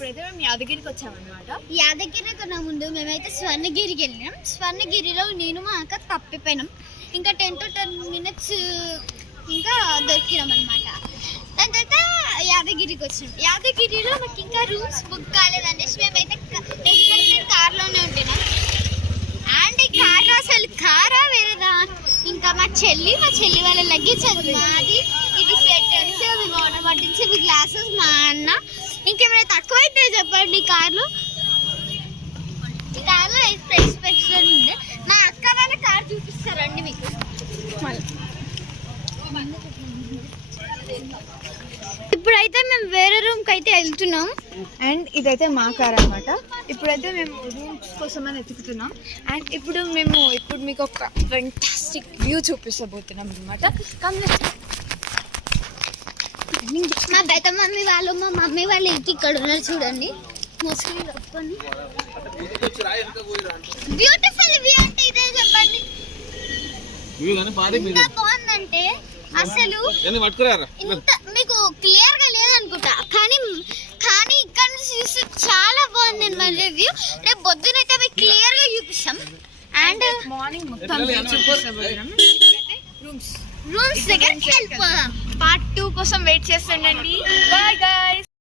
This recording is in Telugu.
ఇప్పుడైతే మేము యాదగిరికి వచ్చామన్నమాట. యాదగిరి కన్నా ముందు మేమైతే స్వర్ణగిరికి వెళ్ళినాం. స్వర్ణగిరిలో నేను మా అక్క తప్పిపోయినాం. ఇంకా 10 to 10 minutes ఇంకా దొరికినాం అనమాట. దాని తర్వాత యాదగిరికి వచ్చినాం. యాదగిరిలో మాకు ఇంకా రూమ్స్ బుక్ కాలేదనేసి మేమైతే కార్లోనే ఉంటున్నాం. అండ్ ఈ కార్ అసలు కారా వేరేదా, ఇంకా మా చెల్లి వాళ్ళ లగేజ్ అది మాది. ఇది స్వెటర్స్, అవి వాటర్ బాటిల్స్, ఇవి గ్లాసెస్ మా అన్న. ఇంకేమైనా తక్కువ అయితే చెప్పండి. ఈ కార్లో ఎక్స్పెక్షన్ ఉంది. మా అక్క వాళ్ళ కార్ చూపిస్తారండి మీకు. ఇప్పుడైతే మేము వేరే రూమ్కి అయితే వెళ్తున్నాం. అండ్ ఇదైతే మా కార్ అనమాట. ఇప్పుడైతే మేము రూమ్స్ కోసం అని వెతుకుతున్నాం. అండ్ ఇప్పుడు మీకు ఒక ఫెంటాస్టిక్ వ్యూ చూపించబోతున్నాం అనమాట. మా బెత మమ్మీ వాళ్ళు, మా మమ్మీ వాళ్ళు ఇంటి ఇక్కడ ఉన్నారు చూడండి. మోస్ట్లీ చెప్పండి బ్యూటిఫుల్ వ్యూ అంటే ఇదే చెప్పండి. ఎంత బాగుందంటే అసలు ఇంత మీకు క్లియర్ గా లేదనుకుంటా, కానీ ఇక్కడ నుంచి చూస్తే చాలా బాగుంది అనమాట వ్యూ. రేపు పొద్దునైతే మీకు క్లియర్ గా చూపిస్తాం. అండ్ మార్నింగ్ మొత్తం రూమ్స్ దగ్గరికి వెళ్ళిపోదాం. పార్ట్ 2 కోసం వెయిట్ చేస్తుండండి. Bye guys.